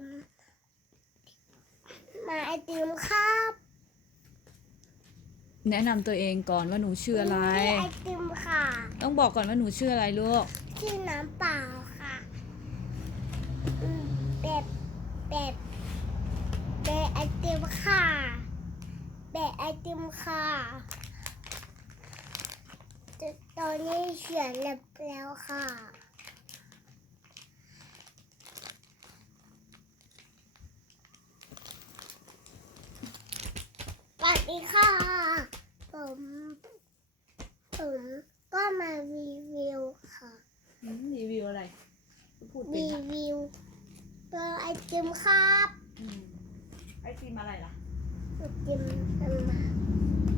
ม มาไอติมครับ แนะนำตัวเองก่อนว่าหนูชื่ออะไรมีไอติมค่ะ ต้องบอกก่อนว่าหนูชื่ออะไรลูก ชื่อน้ำเปล่าค่ะอืมแบบแบบแบบไอติมค่ะแบบไอติมค่ะแต่ตอนนี้เขียนเรียบแล้วค่ะ สวัส ดีค่ะ ผม ผมก็มารีวิวค่ะรีวิวอะไร พูดเป็นรีวิวตัวไอติมครับไอติมอะไรล่ะ ไอติมน้ำมา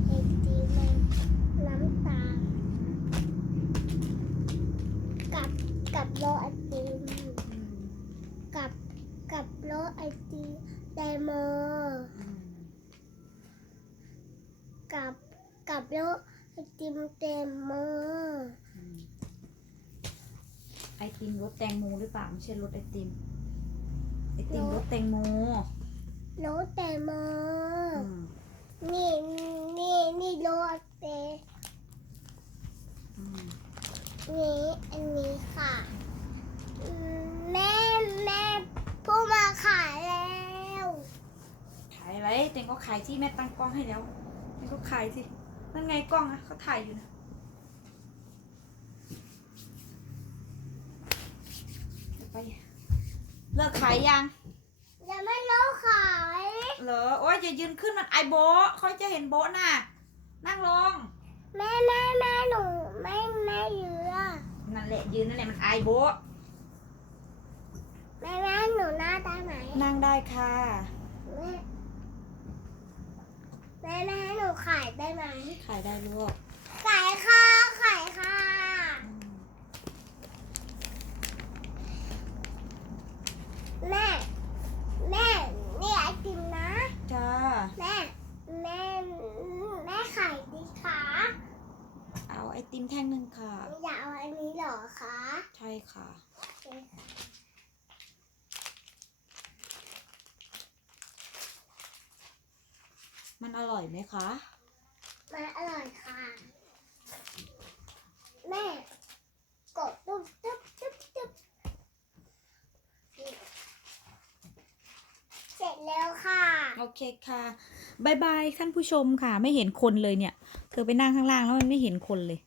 ไอติมน้ำตาลกับกับโลไอติม กับกับโลไอติมไดโม กับกับโลไอติมเต็มโมไอติมรสแตงโมหรือเปล่าไม่ใช่รสไอติม ไอติมรสแตงโมโลแตงโมอืมนี่นี่นี่โลเตอืมนี่อันนี้ค่ะอืมแม่แม่ผู้มาขายแล้ว ขายอะไรเต็งก็ขายที่แม่ตั้งกล้องให้แล้ว เต็งก็ขายสินั่นไงกล้องอะเขาถ่ายอยู่นะเดี๋ยวไปเลิกขายยังยังไม่โลขายเหรอโอ้ยอย่ายืนขึ้นมันไอโบะเขาจะเห็นโบะน่ะนั่งลงแม่แม่แม่หนูแม่แม่เยอะนั่นแหละยืนนั่นแหละมันไอโบะแม่แม่หนูหน้าได้ไหมนั่งได้ค่ะ แม่แม่แม่ให้หนู ขายได้ไหม ขายได้ลูกขายค่ะ ขายค่ะ แม่ แม่ นี่ไอติมนะ จ้า แม่ แม่ แม่ขายดีคะเอาไอติมแท่งหนึ่งค่ะ อยากเอาอันนี้เหรอคะ ใช่ค่ะ มันอร่อยไหมคะมันอร่อยค่ะ แม่กดตุ๊บตุ๊บตุ๊บตุ๊บเสร็จแล้วค่ะ โอเคค่ะบายบายท่านผู้ชมค่ะ ไม่เห็นคนเลยเนี่ย เธอไปนั่งข้างล่างแล้วมันไม่เห็นคนเลย